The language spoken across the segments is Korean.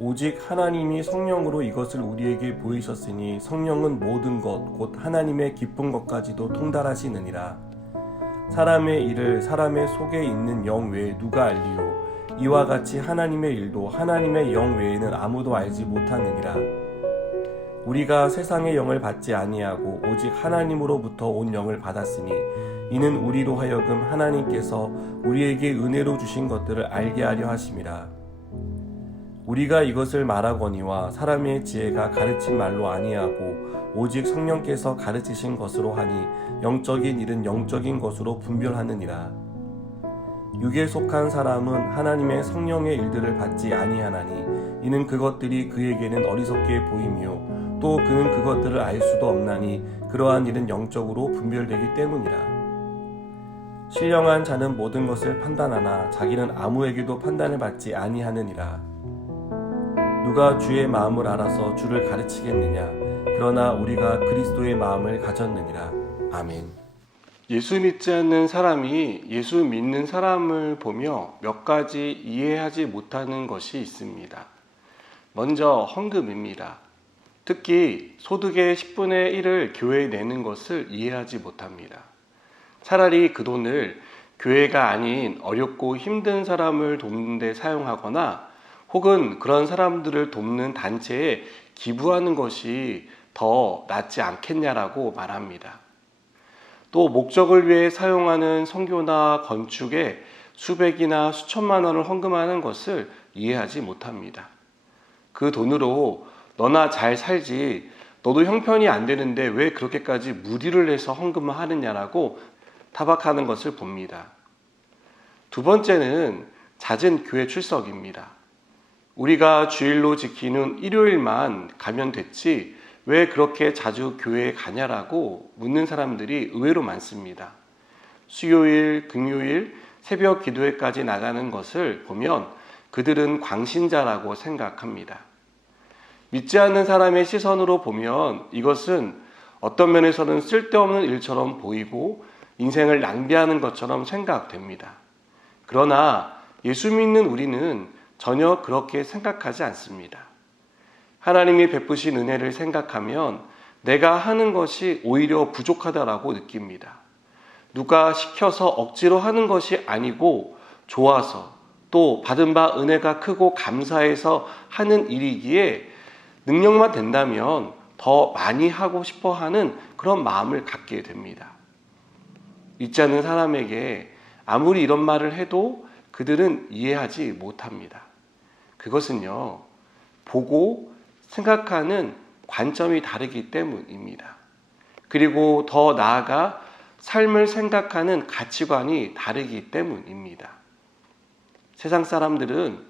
오직 하나님이 성령으로 이것을 우리에게 보이셨으니 성령은 모든 것 곧 하나님의 기쁜 것까지도 통달하시느니라. 사람의 일을 사람의 속에 있는 영 외에 누가 알리요? 이와 같이 하나님의 일도 하나님의 영 외에는 아무도 알지 못하느니라. 우리가 세상의 영을 받지 아니하고 오직 하나님으로부터 온 영을 받았으니 이는 우리로 하여금 하나님께서 우리에게 은혜로 주신 것들을 알게 하려 하심이라 우리가 이것을 말하거니와 사람의 지혜가 가르친 말로 아니하고 오직 성령께서 가르치신 것으로 하니 영적인 일은 영적인 것으로 분별하느니라. 육에 속한 사람은 하나님의 성령의 일들을 받지 아니하나니 이는 그것들이 그에게는 어리석게 보이며 또 그는 그것들을 알 수도 없나니 그러한 일은 영적으로 분별되기 때문이라. 신령한 자는 모든 것을 판단하나 자기는 아무에게도 판단을 받지 아니하느니라 누가 주의 마음을 알아서 주를 가르치겠느냐 그러나 우리가 그리스도의 마음을 가졌느니라 아멘 예수 믿지 않는 사람이 예수 믿는 사람을 보며 몇 가지 이해하지 못하는 것이 있습니다. 먼저 헌금입니다. 특히 소득의 10분의 1을 교회에 내는 것을 이해하지 못합니다. 차라리 그 돈을 교회가 아닌 어렵고 힘든 사람을 돕는 데 사용하거나 혹은 그런 사람들을 돕는 단체에 기부하는 것이 더 낫지 않겠냐라고 말합니다. 또 목적을 위해 사용하는 성교나 건축에 수백이나 수천만 원을 헌금하는 것을 이해하지 못합니다. 그 돈으로 너나 잘 살지 너도 형편이 안 되는데 왜 그렇게까지 무리를 해서 헌금을 하느냐라고 타박하는 것을 봅니다. 두 번째는 잦은 교회 출석입니다. 우리가 주일로 지키는 일요일만 가면 됐지 왜 그렇게 자주 교회에 가냐라고 묻는 사람들이 의외로 많습니다. 수요일, 금요일, 새벽 기도회까지 나가는 것을 보면 그들은 광신자라고 생각합니다. 믿지 않는 사람의 시선으로 보면 이것은 어떤 면에서는 쓸데없는 일처럼 보이고 인생을 낭비하는 것처럼 생각됩니다. 그러나 예수 믿는 우리는 전혀 그렇게 생각하지 않습니다. 하나님이 베푸신 은혜를 생각하면 내가 하는 것이 오히려 부족하다라고 느낍니다. 누가 시켜서 억지로 하는 것이 아니고 좋아서 또 받은 바 은혜가 크고 감사해서 하는 일이기에 능력만 된다면 더 많이 하고 싶어 하는 그런 마음을 갖게 됩니다. 믿지 않는 사람에게 아무리 이런 말을 해도 그들은 이해하지 못합니다. 그것은요, 보고 생각하는 관점이 다르기 때문입니다. 그리고 더 나아가 삶을 생각하는 가치관이 다르기 때문입니다. 세상 사람들은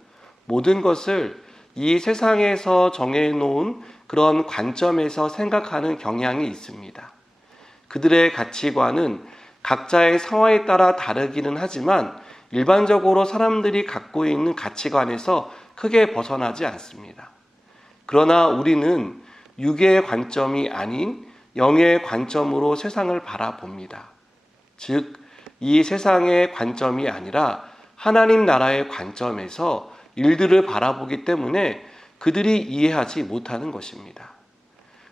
모든 것을 이 세상에서 정해놓은 그런 관점에서 생각하는 경향이 있습니다. 그들의 가치관은 각자의 상황에 따라 다르기는 하지만 일반적으로 사람들이 갖고 있는 가치관에서 크게 벗어나지 않습니다. 그러나 우리는 육의 관점이 아닌 영의 관점으로 세상을 바라봅니다. 즉, 이 세상의 관점이 아니라 하나님 나라의 관점에서 일들을 바라보기 때문에 그들이 이해하지 못하는 것입니다.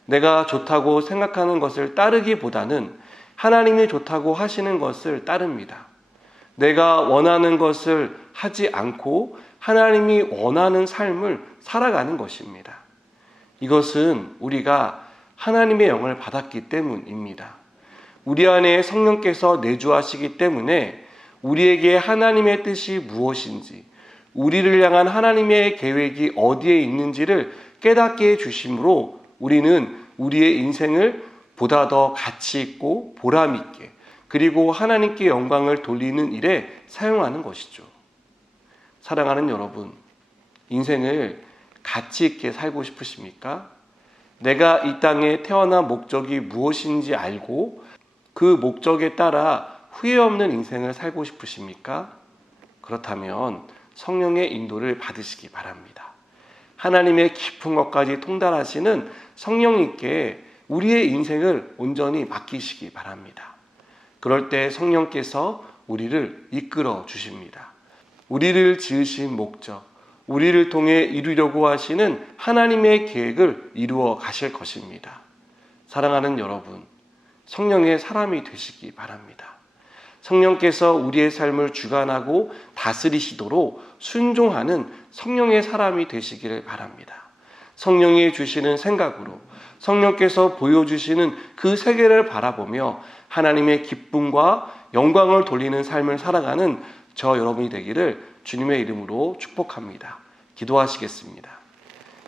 내가 좋다고 생각하는 것을 따르기보다는 하나님이 좋다고 하시는 것을 따릅니다. 내가 원하는 것을 하지 않고 하나님이 원하는 삶을 살아가는 것입니다. 이것은 우리가 하나님의 영을 받았기 때문입니다. 우리 안에 성령께서 내주하시기 때문에 우리에게 하나님의 뜻이 무엇인지, 우리를 향한 하나님의 계획이 어디에 있는지를 깨닫게 해주심으로 우리는 우리의 인생을 보다 더 가치 있고 보람 있게 그리고 하나님께 영광을 돌리는 일에 사용하는 것이죠. 사랑하는 여러분, 인생을 가치 있게 살고 싶으십니까? 내가 이 땅에 태어난 목적이 무엇인지 알고 그 목적에 따라 후회 없는 인생을 살고 싶으십니까? 그렇다면 성령의 인도를 받으시기 바랍니다. 하나님의 깊은 것까지 통달하시는 성령님께 우리의 인생을 온전히 맡기시기 바랍니다. 그럴 때 성령께서 우리를 이끌어 주십니다. 우리를 지으신 목적, 우리를 통해 이루려고 하시는 하나님의 계획을 이루어 가실 것입니다. 사랑하는 여러분, 성령의 사람이 되시기 바랍니다. 성령께서 우리의 삶을 주관하고 다스리시도록 순종하는 성령의 사람이 되시기를 바랍니다. 성령이 주시는 생각으로 성령께서 보여주시는 그 세계를 바라보며 하나님의 기쁨과 영광을 돌리는 삶을 살아가는 저 여러분이 되기를 주님의 이름으로 축복합니다. 기도하시겠습니다.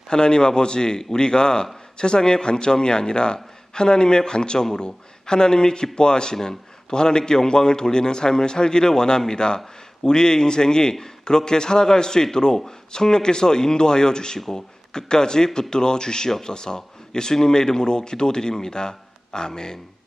하나님 아버지, 우리가 세상의 관점이 아니라 하나님의 관점으로 하나님이 기뻐하시는 또 하나님께 영광을 돌리는 삶을 살기를 원합니다. 우리의 인생이 그렇게 살아갈 수 있도록 성령께서 인도하여 주시고 끝까지 붙들어 주시옵소서 예수님의 이름으로 기도드립니다. 아멘.